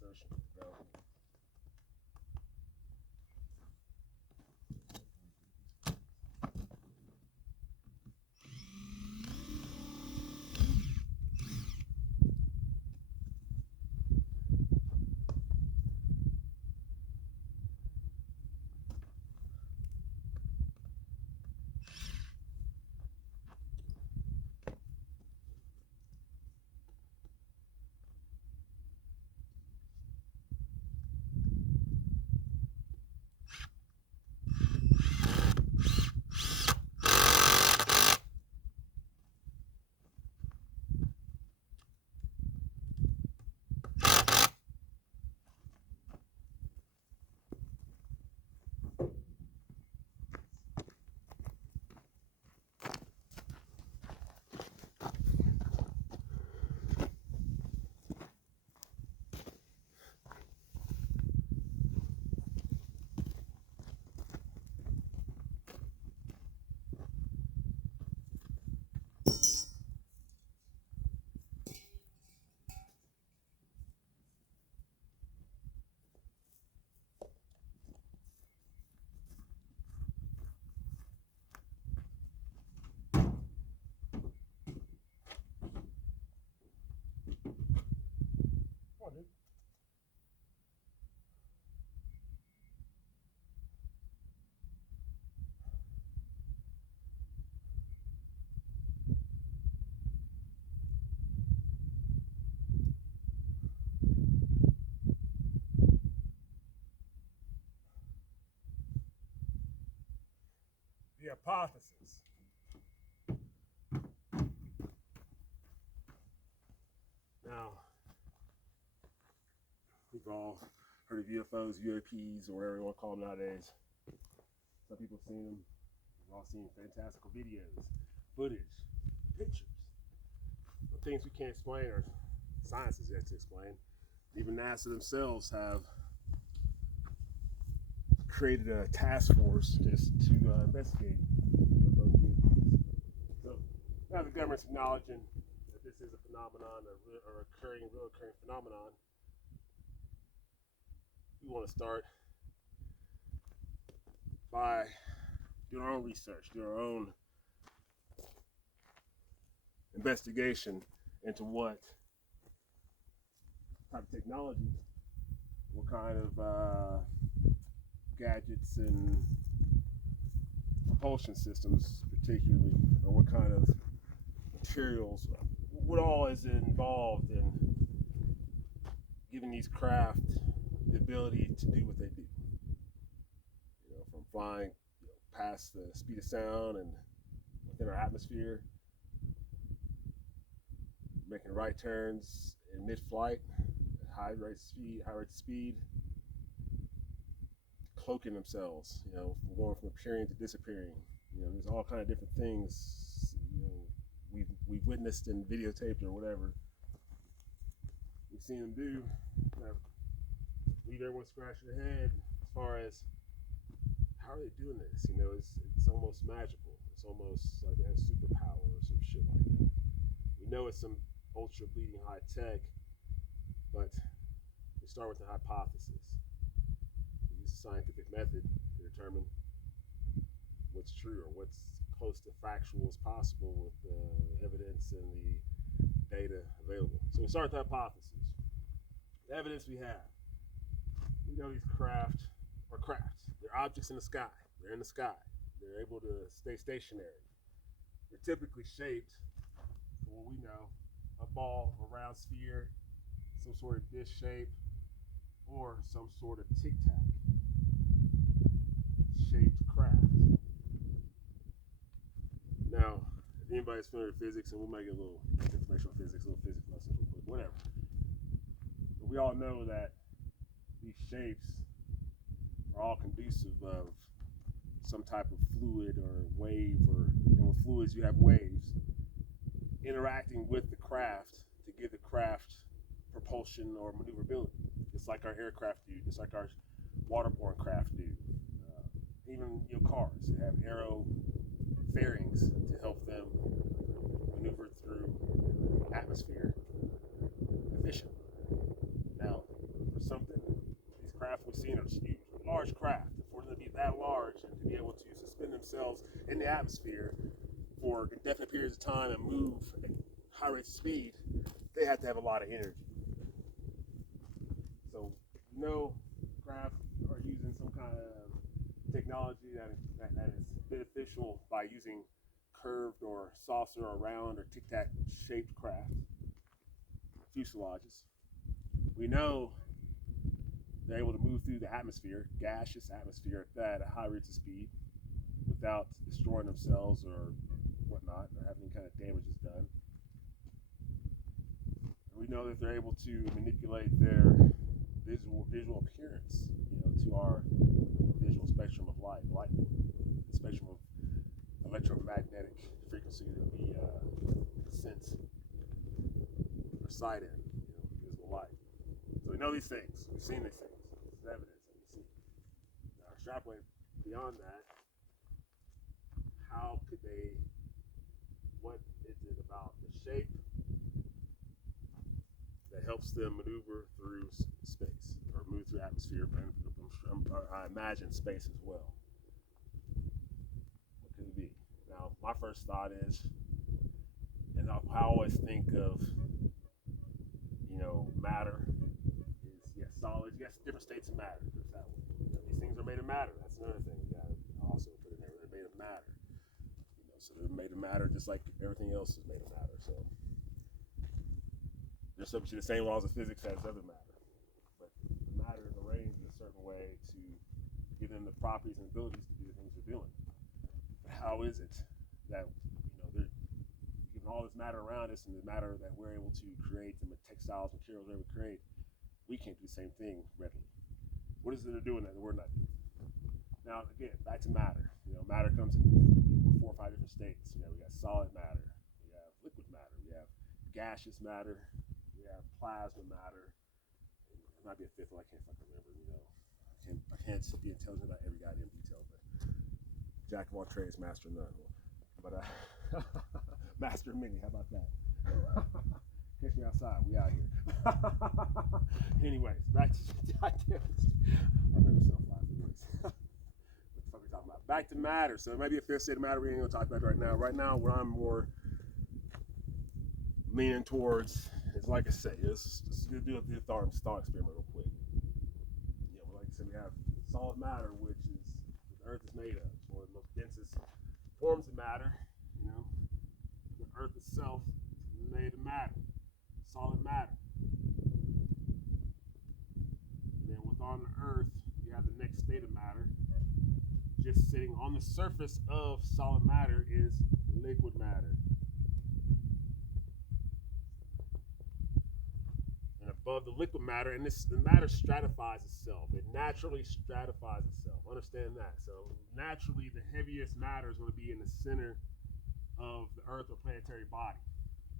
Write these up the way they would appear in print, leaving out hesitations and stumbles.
research and development. Come on, dude. The hypothesis. Now, we've all heard of UFOs, UAPs, or whatever you want to call them nowadays. Some people have seen them. We've all seen fantastical videos, footage, pictures of things we can't explain or science is yet to explain. Even NASA themselves have created a task force just to investigate UFOs, UAPs. So now the government's acknowledging that this is a phenomenon, a real occurring phenomenon. We want to start by doing our own research, doing our own investigation into what type of technology, what kind of gadgets and propulsion systems, particularly, or what kind of materials, what all is involved in giving these craft the ability to do what they do. You know, from flying past the speed of sound and within our atmosphere, making right turns in mid-flight at high rates of speed, cloaking themselves, you know, from going from appearing to disappearing. You know, there's all kind of different things, you know, we've witnessed and videotaped or whatever. We've seen them do that leave everyone scratching their head as far as how are they doing this? You know, it's almost magical. It's almost like they have superpower or some shit like that. We know it's some ultra bleeding high tech, but we start with the hypothesis. We use a scientific method to determine what's true or what's close to factual as possible with the evidence and the data available. So we start with the hypothesis. The evidence we have. We know these craft are crafts. They're objects in the sky. They're in the sky. They're able to stay stationary. They're typically shaped, for what we know, a ball, a round sphere, some sort of dish shape, or some sort of tic-tac shaped craft. Now, if anybody's familiar with physics, and we'll make it a little informational physics, a little physics lesson real quick, whatever. But we all know that these shapes are all conducive of some type of fluid or wave, and with fluids you have waves interacting with the craft to give the craft propulsion or maneuverability, just like our aircraft do, just like our waterborne craft do. Even cars have aero fairings to help them maneuver through atmosphere efficiently. Now, something. These craft we've seen are huge, large craft. For them to be that large and to be able to suspend themselves in the atmosphere for indefinite periods of time and move at high rates of speed, they have to have a lot of energy. So, craft are using some kind of technology that is beneficial by using curved or saucer or round or tic-tac shaped craft, fuselages. We know they're able to move through the atmosphere, gaseous atmosphere at that, at high rates of speed, without destroying themselves or whatnot, or having any kind of damages done. And we know that they're able to manipulate their visual appearance, to our visual spectrum of light, the spectrum of electromagnetic frequency that we sense or sight in, visible light. So we know these things. We've seen these things. This is evidence that we see. Now, extrapolate beyond that, how could they? What is it about the shape that helps them maneuver through space or move through atmosphere? I imagine space as well. What could it be? Now, my first thought is, and I always think of, matter is, yes, solids, yes, different states of matter. That way. These things are made of matter. That's another thing you got to also put in there. They're made of matter. So they're made of matter just like everything else is made of matter. So they're subject to the same laws of physics as other matter. But the matter is arranged in a certain way to give them the properties and abilities to do the things they're doing. But how is it that they're given all this matter around us and the matter that we're able to create, the textiles, materials that we create, we can't do the same thing readily? What is it they're doing that we're not doing? Now, again, back to matter. Matter comes in 4 or 5 different states. We got solid matter, we have liquid matter, we have gaseous matter, we have plasma matter. There might be a fifth one, I can't fucking remember. I can't be intelligent about every goddamn detail, but jack of all trades, master of none. But master of many, how about that? Catch me outside, we out here. Anyways, back to I made myself laugh. Anyways. What the fuck are we talking about? Back to matter. So it might be a fifth state of matter we ain't gonna talk about right now. Right now, what I'm more leaning towards is, like I say, let's do a thought experiment real quick. Like I said, we have solid matter, which is what the Earth is made of, one of the most densest forms of matter. The Earth itself is made of matter, solid matter. And then within the Earth, you have the next state of matter. Just sitting on the surface of solid matter is liquid matter. And above the liquid matter, and the matter stratifies itself. It naturally stratifies itself. Understand that. So naturally, the heaviest matter is going to be in the center of the Earth or planetary body.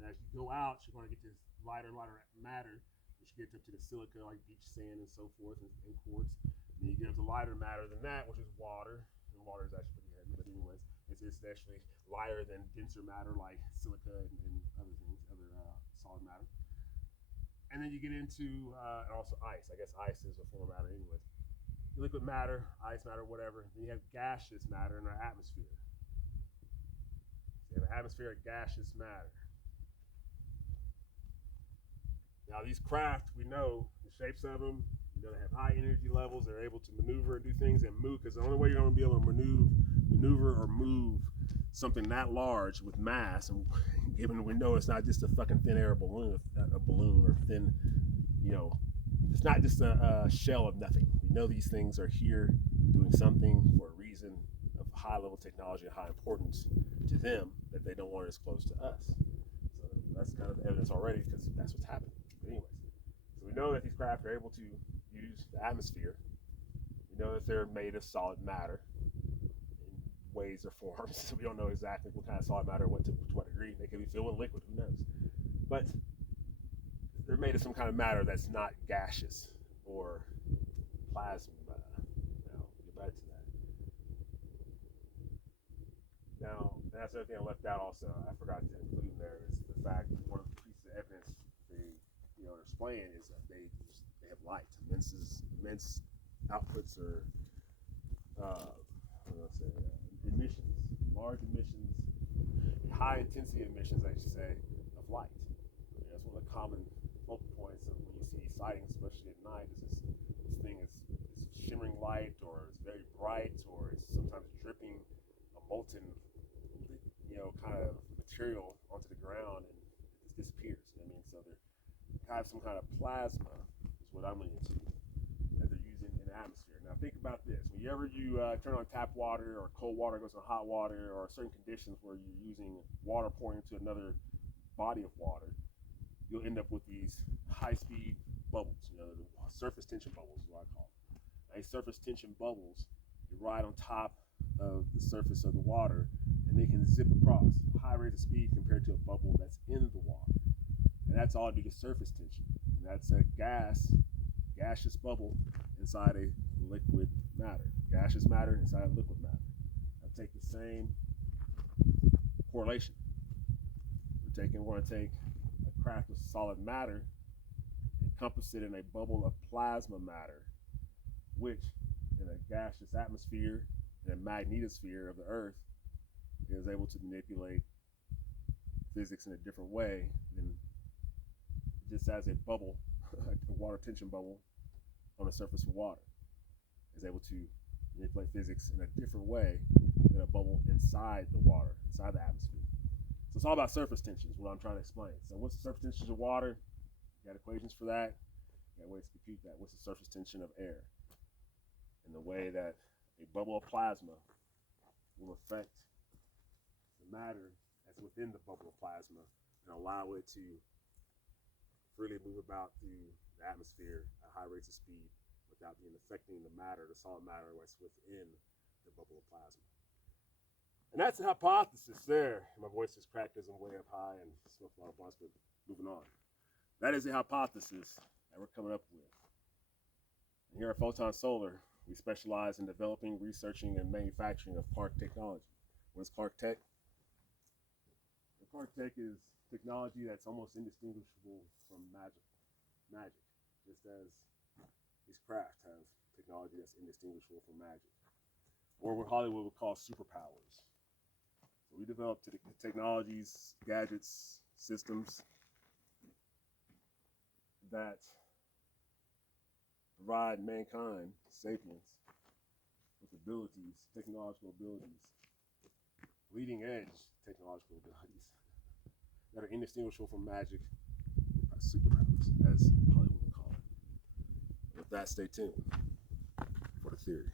And as you go out, you're going to get this lighter and lighter matter, which gets up to the silica, like beach sand and so forth, and quartz. And you get up to lighter matter than that, which is water. And water is actually pretty heavy, but anyways, it's actually lighter than denser matter like silica and other things, other solid matter. And then you get into and also ice. I guess ice is a form of matter anyways. Liquid matter, ice matter, whatever. Then you have gaseous matter in our atmosphere. So you have atmospheric gaseous matter. Now these craft, we know the shapes of them. They have high energy levels. They're able to maneuver and do things and move, because the only way you're going to be able to maneuver or move something that large with mass, and given we know it's not just a fucking thin air balloon, or thin, it's not just a shell of nothing. We know these things are here doing something for a reason of high level technology and high importance to them that they don't want it as close to us. So that's kind of evidence already, because that's what's happening. But anyways, so we know that these craft are able to use the atmosphere. We know that they're made of solid matter in ways or forms. So we don't know exactly what kind of solid matter, to what degree. They could be filled with liquid, who knows? But they're made of some kind of matter that's not gaseous or plasma. Now, we'll get back to that. Now, that's the other thing I left out also, I forgot to include in there, is the fact that one of the pieces of evidence they're displaying is that they have light. Immense outputs or emissions, large emissions, high intensity emissions, I should say, of light. That's one of the common focal points of when you see sightings, especially at night. Is this thing is shimmering light, or it's very bright, or it's sometimes dripping a molten, kind of material onto the ground, and it just disappears. You know what I mean? So they have some kind of plasma, is what I'm into, that they're using in the atmosphere. Now think about this: whenever you turn on tap water, or cold water goes to hot water, or certain conditions where you're using water pouring into another body of water, you'll end up with these high-speed bubbles. The surface tension bubbles is what I call them. These surface tension bubbles, they ride on top of the surface of the water, and they can zip across high rate of speed compared to a bubble that's in the water. And that's all due to surface tension. And that's a gaseous bubble inside a liquid matter. Gaseous matter inside a liquid matter. I'll take the same correlation. We're going to take a crack of solid matter, encompass it in a bubble of plasma matter, which in a gaseous atmosphere, in a magnetosphere of the Earth, is able to manipulate physics in a different way than just as a bubble, a water tension bubble on the surface of water, is able to manipulate physics in a different way than a bubble inside the water, inside the atmosphere. So it's all about surface tensions, what I'm trying to explain. So what's the surface tension of water? You got equations for that. You got ways to compute that. What's the surface tension of air? And the way that a bubble of plasma will affect the matter that's within the bubble of plasma and allow it to freely move about through the atmosphere at high rates of speed without affecting the matter, the solid matter that's within the bubble of plasma. And that's the hypothesis there. My voice is cracked because I'm way up high and smoke a lot of blunts, but moving on. That is the hypothesis that we're coming up with. And here at Photon Solar, we specialize in developing, researching, and manufacturing of Quark technology. What is Quark Tech? Quark Tech is technology that's almost indistinguishable from magic, just as these craft have technology that's indistinguishable from magic, or what Hollywood would call superpowers. So we develop technologies, gadgets, systems that provide mankind, sapiens, with abilities, technological abilities, leading edge technological abilities that are indistinguishable from magic, superpowers, as Hollywood would call it. With that, stay tuned for the theory.